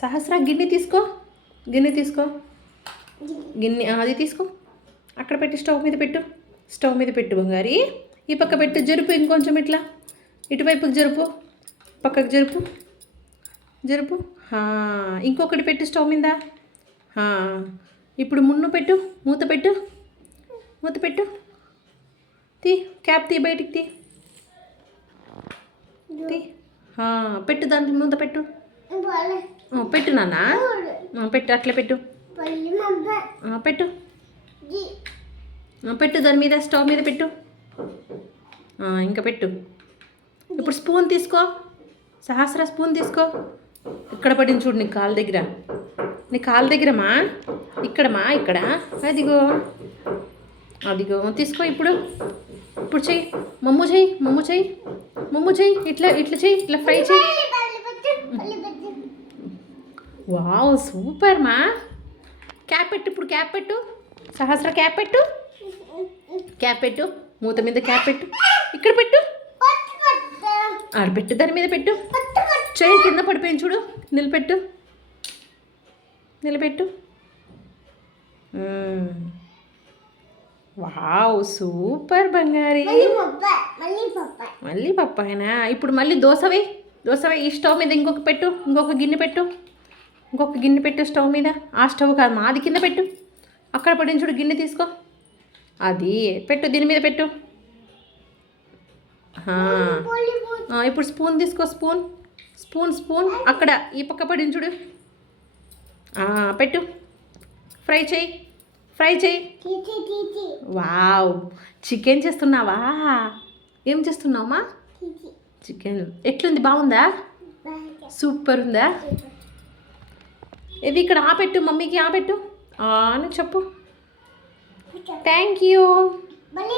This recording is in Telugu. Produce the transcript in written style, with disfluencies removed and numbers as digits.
సహస్ర గిన్నె తీసుకో, గిన్నె తీసుకో, గిన్నె అది తీసుకో. అక్కడ పెట్టి స్టవ్ మీద పెట్టు, స్టవ్ మీద పెట్టు బంగారి. ఈ పక్క పెట్టు, జరుపు ఇంకొంచెం ఇట్లా, ఇటువైపుకి జరుపు, పక్కకు జరుపు, జరుపు. ఇంకొకటి పెట్టు స్టవ్ మీద. ఇప్పుడు మున్ను పెట్టు, మూత పెట్టు, మూత పెట్టు. తీ, క్యాప్ తీ, బయటికి తీ, తీ. పెట్టు, దాంట్లో మూత పెట్టు, పెట్టు నాన్న, పెట్టు, అట్లా పెట్టు, పెట్టు, పెట్టు, దాని మీద స్టవ్ మీద పెట్టు. ఇంకా పెట్టు. ఇప్పుడు స్పూన్ తీసుకో, సహస్ర స్పూన్ తీసుకో. ఇక్కడ పడింది చూడు, నీ కాలు దగ్గర, నీ కాలు దగ్గరమా, ఇక్కడమా, ఇక్కడ, అదిగో, అదిగో తీసుకో. ఇప్పుడు ఇప్పుడు చెయ్యి, మమ్ము చెయ్యి, మమ్ము చెయ్యి, మమ్ము చెయ్యి, ఇట్లా ఇట్లా చెయ్యి, ఇట్లా ఫ్రై చెయ్యి. వావ్, సూపర్ మా. క్యాప్ పెట్టు, ఇప్పుడు క్యాప్ పెట్టు, సహస్ర క్యాప్ పెట్టు, క్యాప్ పెట్టు, మూత మీద క్యాప్ పెట్టు, ఇక్కడ పెట్టు, ఆడపెట్టు, దాని మీద పెట్టు. చెయ్యి కింద పడిపోయింది చూడు, నిలబెట్టు, నిలబెట్టు. వావ్, సూపర్ బంగారి. మళ్ళీ పప్పాయనా. ఇప్పుడు మళ్ళీ దోశ వేయి, దోశ వేయి. ఈ స్టవ్ మీద ఇంకొక పెట్టు, ఇంకొక గిన్నె పెట్టు, ఇంకొక గిన్నె పెట్టు స్టవ్ మీద. ఆ స్టవ్ కాదు, మాది కింద పెట్టు. అక్కడ పడిన చూడు, గిన్నె తీసుకో, అది పెట్టు, దీని మీద పెట్టు. ఇప్పుడు స్పూన్ తీసుకో, స్పూన్, స్పూన్, స్పూన్. అక్కడ ఈ పక్క పడిన చూడు, పెట్టు, ఫ్రై చేయి, ఫ్రై చేయి. వావ్, చికెన్ చేస్తున్నావా? ఏం చేస్తున్నావమ్మా? చికెన్. ఎట్లుంది, బాగుందా? సూపర్ ఉందా? ఇది ఇక్కడ ఆపెట్టు, మమ్మీకి ఆపెట్టు అని చెప్పు. Thank you.